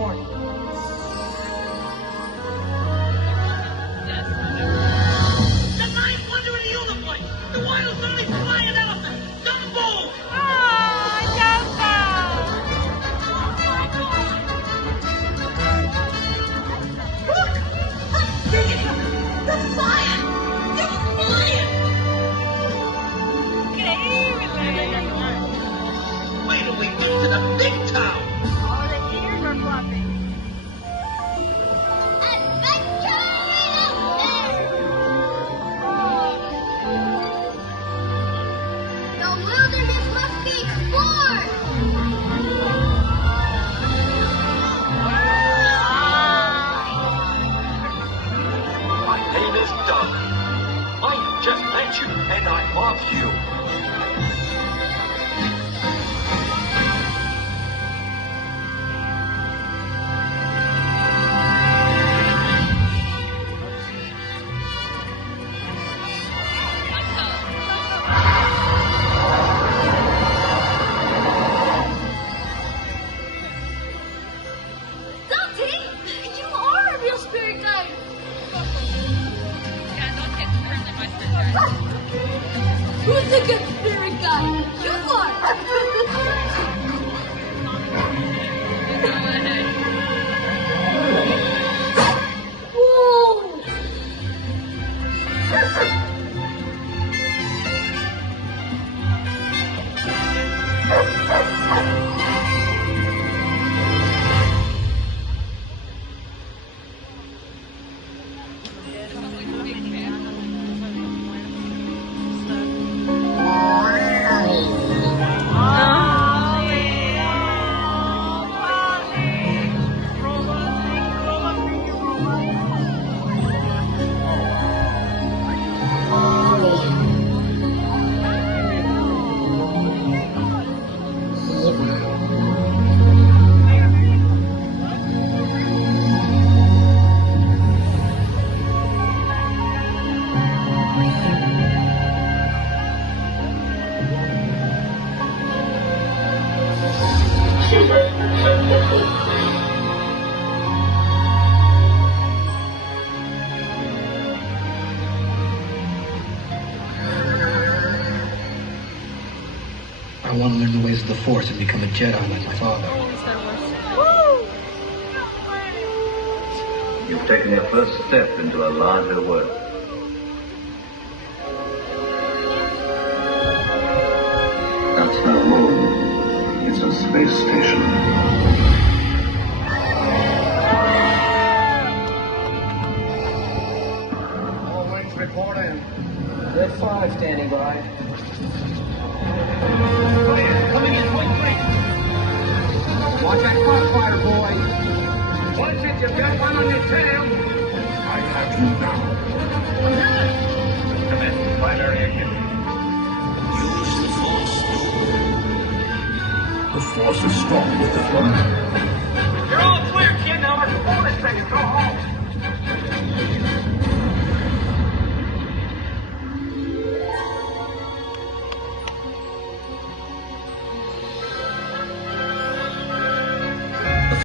morning. The ninth wonder in the universe! The wildest only flying elephant! Dumbo! Look! They're flying! They're flying! Wait till we get to the big town! All the ears are flopping. The wilderness must be explored! My name is Doug. I just met you, and I love you. Dante, you are a real spirit guide! Who's a good spirit guide? You are! Whoa! I want to learn the ways of the Force and become a Jedi like my father. You've taken your first step into a larger world. That's no moon. It's a space station. All wings report in. Good 5 standing by. Coming in, point 3. Watch that crossfire, boy. Watch it, you've got one on your tail. I have you now. Commence primary activity. Use the Force. The Force is strong with this one. You're all clear, kid. Now let's pull this thing and go home.